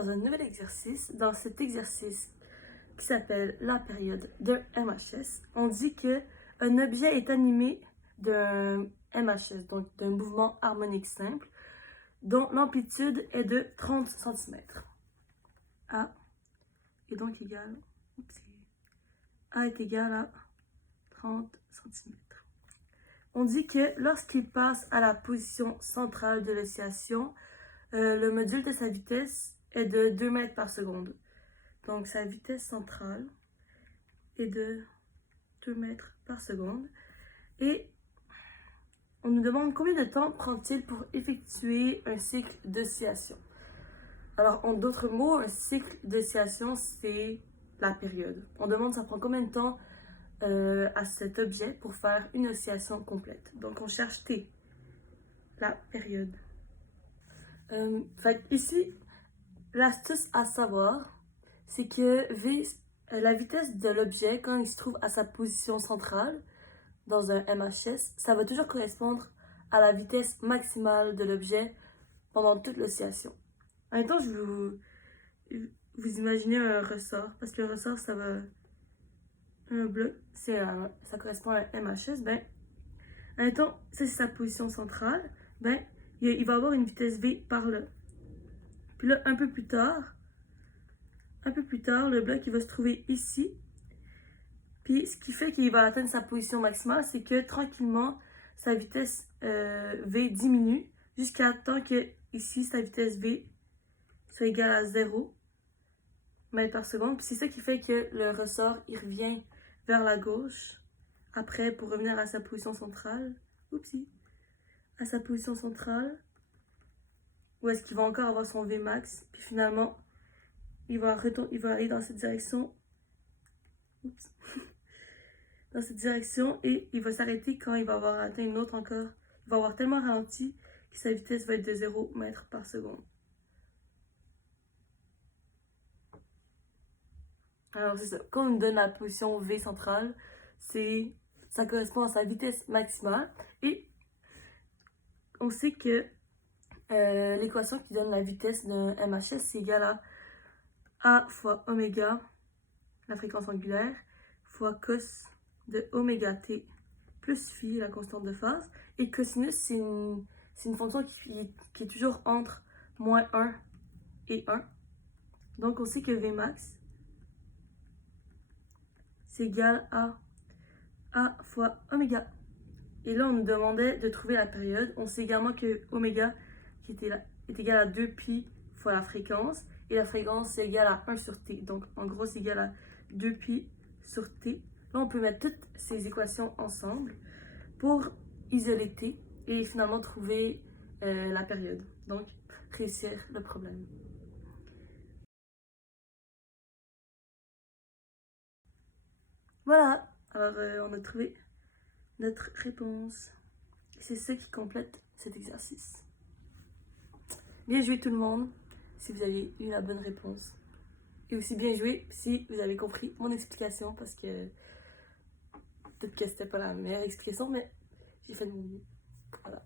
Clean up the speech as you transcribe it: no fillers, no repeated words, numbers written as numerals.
dans un nouvel exercice. Dans cet exercice qui s'appelle la période d'un MHS, on dit qu'un objet est animé d'un MHS, donc d'un mouvement harmonique simple, dont l'amplitude est de 30 cm. A est donc égal, A est égal à 30 cm. On dit que lorsqu'il passe à la position centrale de l'oscillation, le module de sa vitesse est de 2 mètres par seconde. Donc sa vitesse centrale est de 2 mètres par seconde. Et on nous demande combien de temps prend-il pour effectuer un cycle d'oscillation. Alors, en d'autres mots, un cycle d'oscillation, c'est la période. On demande ça prend combien de temps à cet objet pour faire une oscillation complète. Donc, on cherche T, la période. Ici, l'astuce à savoir, c'est que V, la vitesse de l'objet, quand il se trouve à sa position centrale, dans un MHS, ça va toujours correspondre à la vitesse maximale de l'objet pendant toute l'oscillation. En même temps, vous imaginez un ressort, parce que le ressort, ça va... Un bloc, ça correspond à un MHS, ben, en même temps, ça c'est sa position centrale, ben, il va avoir une vitesse V par là. Puis là, un peu plus tard, le bloc, il va se trouver ici. Puis ce qui fait qu'il va atteindre sa position maximale, c'est que tranquillement, sa vitesse V diminue jusqu'à temps que ici, sa vitesse V soit égale à 0 mètres par seconde. Puis c'est ça qui fait que le ressort, il revient vers la gauche après pour revenir à sa position centrale. Oupsie! À sa position centrale. Où est-ce qu'il va encore avoir son Vmax. Puis finalement, il va aller dans cette direction. Oups! Dans cette direction et il va s'arrêter quand il va avoir atteint une autre encore. Il va avoir tellement ralenti que sa vitesse va être de 0 mètres par seconde. Alors c'est ça, quand on nous donne la position V centrale, ça correspond à sa vitesse maximale et on sait que l'équation qui donne la vitesse d'un MHS c'est égal à A fois oméga, la fréquence angulaire, fois cos de oméga t plus phi, la constante de phase. Et cosinus, c'est une fonction qui est toujours entre moins 1 et 1. Donc on sait que Vmax, c'est égal à A fois oméga. Et là, on nous demandait de trouver la période. On sait également que oméga est égal à 2 pi fois la fréquence. Et la fréquence, c'est égal à 1 sur t. Donc, en gros, c'est égal à 2 pi sur t. Là, on peut mettre toutes ces équations ensemble pour isoler t et finalement trouver la période. Donc, réussir le problème. Voilà, alors on a trouvé notre réponse. C'est ça qui complète cet exercice. Bien joué tout le monde, si vous avez eu la bonne réponse. Et aussi bien joué si vous avez compris mon explication, parce que peut-être que c'était pas la meilleure explication, mais j'ai fait de mon mieux. Voilà.